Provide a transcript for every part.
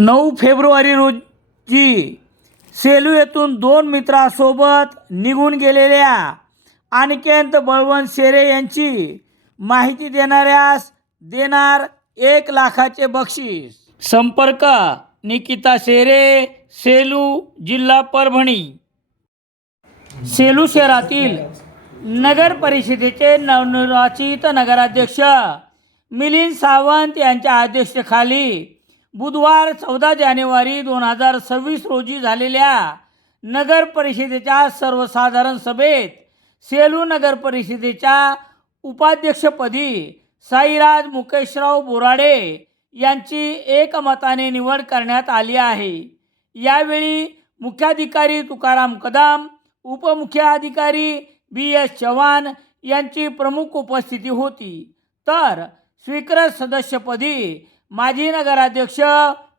9 February रोजी सेलू येथून 2 मित्रांसोबत निघून गेलेल्या अनिकेत बळवंत शेरे यांची माहिती देणाऱ्यास देणार 1 लाखाचे बक्षीस। संपर्क निकिता शेरे, सेलू, जिल्हा परभणी। सेलू शहरातील नगर परिषदेचे नवनिर्वाचित नगराध्यक्ष मिलिंद सावंत यांच्या अध्यक्षतेखाली बुधवार 14 जानेवारी 2026 रोजी झालेल्या नगर परिषदेच्या सर्वसाधारण सभेत सेलू नगर परिषदेच्या उपाध्यक्षपदी साईराज मुकेशराव बोराडे यांची एकमताने निवड करण्यात आली आहे। यावेळी मुख्याधिकारी तुकाराम कदम, उपमुख्याधिकारी BS चव्हाण यांची प्रमुख उपस्थिती होती। तर स्वीकृत सदस्यपदी माजी नगराध्यक्ष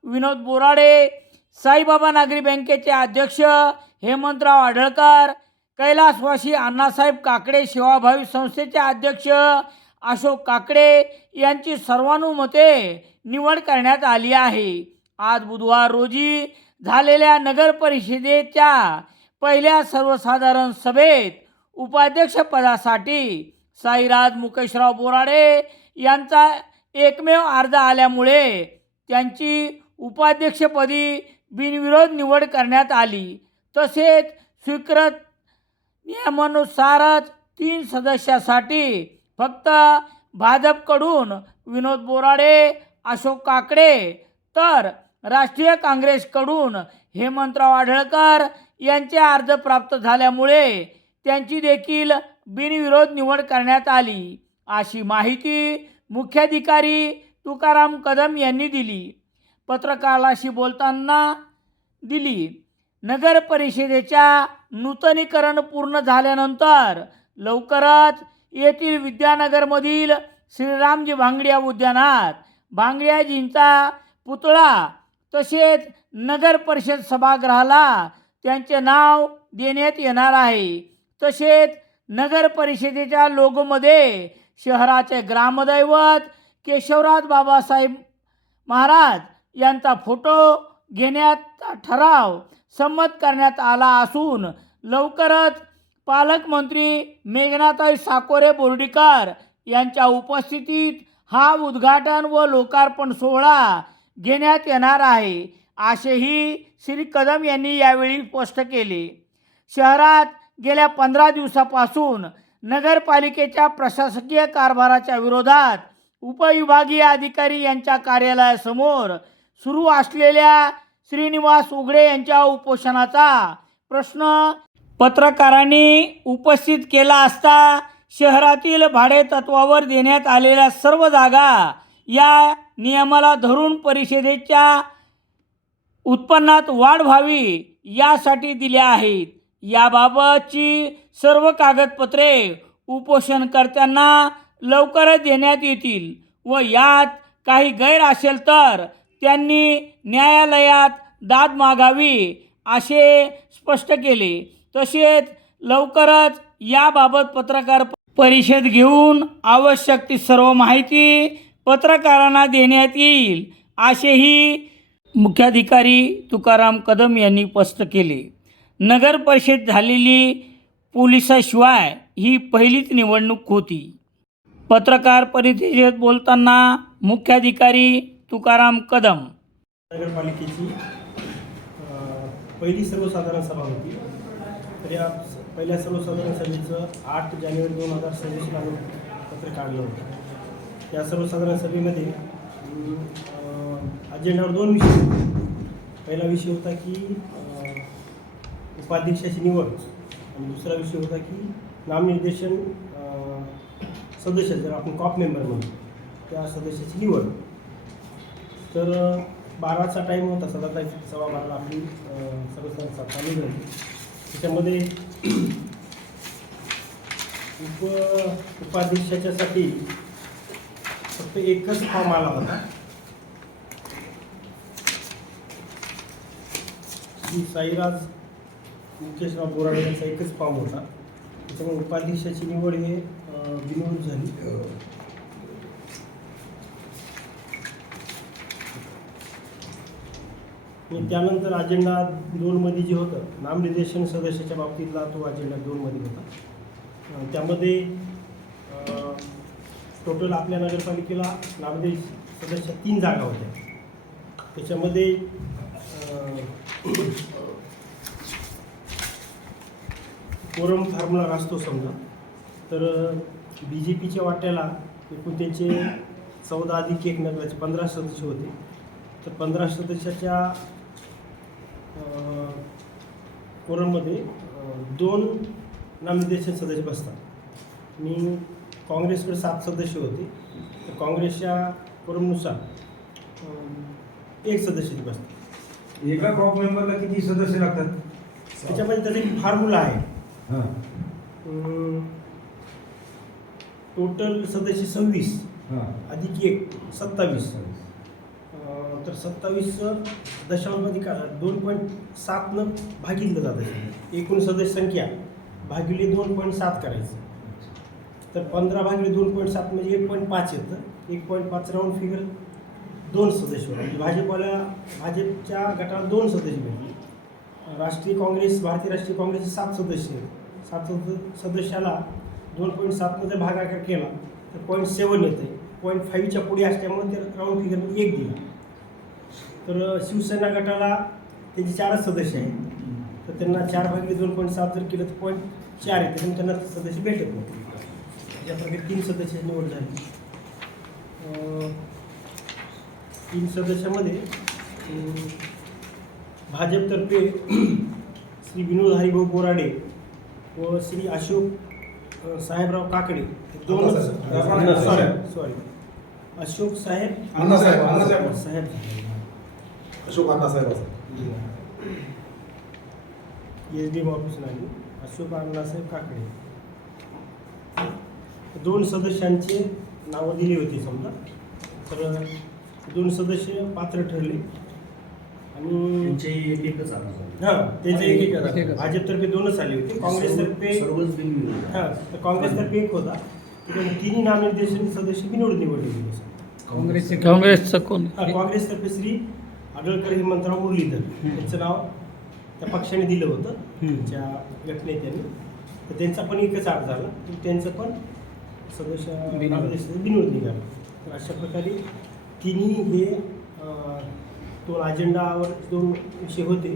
विनोद बोराडे, साईबाबा नागरी बँकेचे अध्यक्ष हेमंतराव आढळकर, कैलासवासी अण्णासाहेब काकडे सेवाभावी संस्थेचे अध्यक्ष अशोक काकडे यांची सर्वानुमते निवड करण्यात आली आहे। आज बुधवार रोजी झालेल्या नगर परिषदेच्या पहिल्या सर्वसाधारण सभेत उपाध्यक्षपदासाठी साईराज मुकेशराव बोराडे यांचा एकमेव अर्ज आल्यामुळे त्यांची उपाध्यक्षपदी बिनविरोध निवड करण्यात आली। तसेच स्वीकृत नियमानुसारच 3 सदस्यासाठी फक्त भाजपकडून विनोद बोराडे, अशोक काकडे तर राष्ट्रीय काँग्रेसकडून हेमंतराव आढळकर यांचे अर्ज प्राप्त झाल्यामुळे त्यांची देखील बिनविरोध निवड करण्यात आली, अशी माहिती मुख्याधिकारी तुकाराम कदम यांनी दिली। पत्रकारांशी बोलताना दिली। नगर परिषदेच्या नूतनीकरण पूर्ण झाल्यानंतर लवकरच येथील विद्यानगरमधील श्रीरामजी भांगडिया उद्यानात भांगडियाजींचा पुतळा तसेच नगर परिषद सभागृहाला त्यांचे नाव देण्यात येणार आहे। तसेच नगर परिषदेच्या लोगोमध्ये शहराचे ग्रामदैवत केशवराज बाबासाहेब महाराज यांचा फोटो घेण्याचा ठराव संमत करण्यात आला असून लवकरच पालकमंत्री मेघनाताई साकोरे बोर्डीकर यांच्या उपस्थितीत हा उद्घाटन व लोकार्पण सोहळा घेण्यात येणार आहे, असेही श्री कदम यांनी यावेळी स्पष्ट केले। शहरात गेल्या 15 दिवसापासून नगरपालिकेच्या प्रशासकीय कारभाराच्या विरोधात उपविभागीय अधिकारी यांच्या कार्यालयासमोर सुरू असलेल्या श्रीनिवास उघडे यांच्या उपोषणाचा प्रश्न पत्रकारांनी उपस्थित केला असता शहरातील भाडेतत्वावर देण्यात आलेल्या सर्व जागा या नियमाला धरून परिषदेच्या उत्पन्नात वाढ व्हावी यासाठी दिल्या आहेत। याबाबतची सर्व कागदपत्रे उपोषणकर्त्यांना लवकरच देण्यात येतील व यात काही गैर असेल तर त्यांनी न्यायालयात दाद मागावी, असे स्पष्ट केले। तसेच लवकरच याबाबत पत्रकार परिषद घेऊन आवश्यक ती सर्व माहिती पत्रकारांना देण्यात येईल, असेही मुख्याधिकारी तुकाराम कदम यांनी स्पष्ट केले। नगर परिषद झालेली पोलिसाशिवाय ही पहिलीच निवडणूक होती। पत्रकार परिषदेत बोलताना मुख्याधिकारी तुकाराम कदम, नगरपालिकेची पहिली सर्वसाधारण सभा होती। तर या पहिल्या सर्वसाधारण सभेचं 8 जानेवारी 2026 रोजी पत्र काढलं होतं। या सर्वसाधारण सभेमध्ये अजेंडावर 2 विषय होते। पहिला विषय होता की उपाध्यक्षाची निवड आणि दुसरा विषय होता की नामनिर्देशन सदस्य, जर आपण कॉप मेंबर म्हणतो त्या सदस्याची निवड। तर 12चा टाईम होता, 12:15 आपली सर्वसाधारण सभा चालू झाली। त्याच्यामध्ये उपाध्यक्षाच्यासाठी फक्त एकच फॉर्म आला होता। श्री साईराज मुकेशराव बोराडे यांचा एकच फॉर्म होता। त्याच्यामुळे उपाध्यक्षाची निवड हे बिनविरोध झाली। आणि त्यानंतर अजेंडा 2मध्ये जे होतं नामनिर्देशन सदस्याच्या बाबतीतला तो अजेंडा 2मध्ये होता. त्यामध्ये टोटल आपल्या नगरपालिकेला नामनिर्देश सदस्य 3 जागा होत्या. त्याच्यामध्ये कोरम फॉर्म्युला असतो समजा, तर BJPच्या वाट्याला एकूण त्यांचे 14+1 नगराचे 15 सदस्य होते. तर 15 सदस्याच्या कोरममध्ये 2 नामनिर्देशन सदस्य बसतात आणि काँग्रेसकडे 7 सदस्य होते. तर काँग्रेसच्या कोरमनुसार 1 सदस्य बसतात. एका क्रॉप मेंबरला किती सदस्य लागतात? त्याच्यामध्ये त्याचा एक फॉर्म्युला आहे. हां. टोटल सदस्य 26 हां. अधिक 1 27. तर 27 दशांशमध्ये 2.7 भागितलं जातं. एकूण सदस्य संख्या भागिले 2.7 करायचं. तर 15 भागिले 2.7 म्हणजे 1.5 येतं. 1.5 राऊंड फिगर 2 सदस्य होते. म्हणजे भाजपच्या गटाला 2 सदस्य भेटले. राष्ट्रीय काँग्रेस, भारतीय राष्ट्रीय काँग्रेसचे 7 सदस्य आहेत. 7 सदस्याला 2.7 जर भागाकार केला तर 0.7 येतं. 0.5च्या पुढे असल्यामुळे ते राऊंड फिगरमध्ये 1 दिला. तर शिवसेना गटाला त्याचे 4 सदस्य आहेत. तर त्यांना 4 भागिले 2.7 जर केलं तर 0.4 येतं. म्हणून त्यांना सदस्य भेटत नाही. अशा प्रकारे 3 सदस्य निवड झाली. 3 सदस्यामध्ये भाजपतर्फे श्री विनोद हरिभाऊ बोराडे व श्री अशोक साहेबराव काकडे अशोक साहेब साहेब अशोक अण्णासाहेब SDM ऑफिस नाही, अशोक अण्णासाहेब काकडे 2 सदस्यांचे नावं दिली होती समजा. तर 2 सदस्य पात्र ठरले आणि त्यांचे एक भाजपतर्फे 2च आले होते. काँग्रेसतर्फे तर काँग्रेसतर्फे 1 होता. त्याच्यामुळे 3 नामनिर्देशन सदस्य बिनविरोध निवडले गेले. काँग्रेसचं कोण? काँग्रेसतर्फे श्री आडळकर हेमंतराव मुरलीधर त्यांचं नाव त्या पक्षाने दिलं होतं त्यांच्या गटनेत्यांनी. तर त्यांचा पण एकच अर्ज झाला. त्यांचं पण सदस्य बिनविरोध निघाला. तर अशा प्रकारे तिन्ही हे 2 अजेंडावर 2 विषय होते.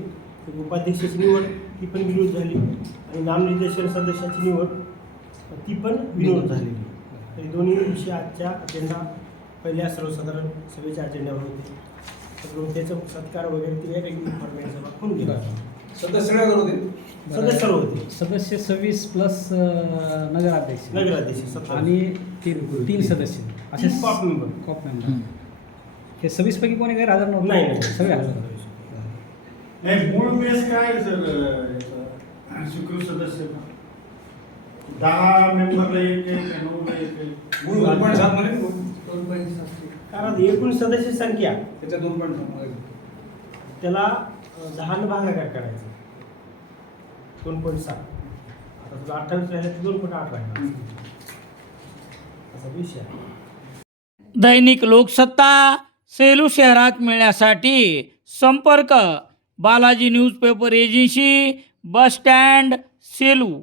उपाध्यक्षाची निवड ती पण विरोध झाली आणि नामनिर्देशन सदस्याची निवड ती पण विरोध झालेली. तर दोन्ही विषय आजच्या अजेंडा पहिल्या सर्वसाधारण सभेच्या अजेंड्यावर होते. तर त्याचा सत्कार वगैरे ते वेगळी फॉर्मॅट सभा होऊन गेला. सदस्य सर्व होते. सदस्य 26 प्लस नगराध्यक्ष 17 आणि 3 सदस्य असे कॉप मेंबर. COP member. हे 26 पैकी कोणी काही हजर नव्हतं? नाही सगळे हजर. मूळ बेस काय सर स्वीकृत सदस्य 10 मेंबरला 1 9ला 1 मूळ 2.7 म्हणे. कारण एकूण सदस्य संख्या त्याच्या 2.7 त्याला 10 भागाकार करायचा 2.7. आता तुला 28 राहिला तर 2.8 राहिला असा विषय आहे. दैनिक लोकसत्ता सेलू शहरात मिळण्यासाठी संपर्क Balaji newspaper agency, bus stand, Selu.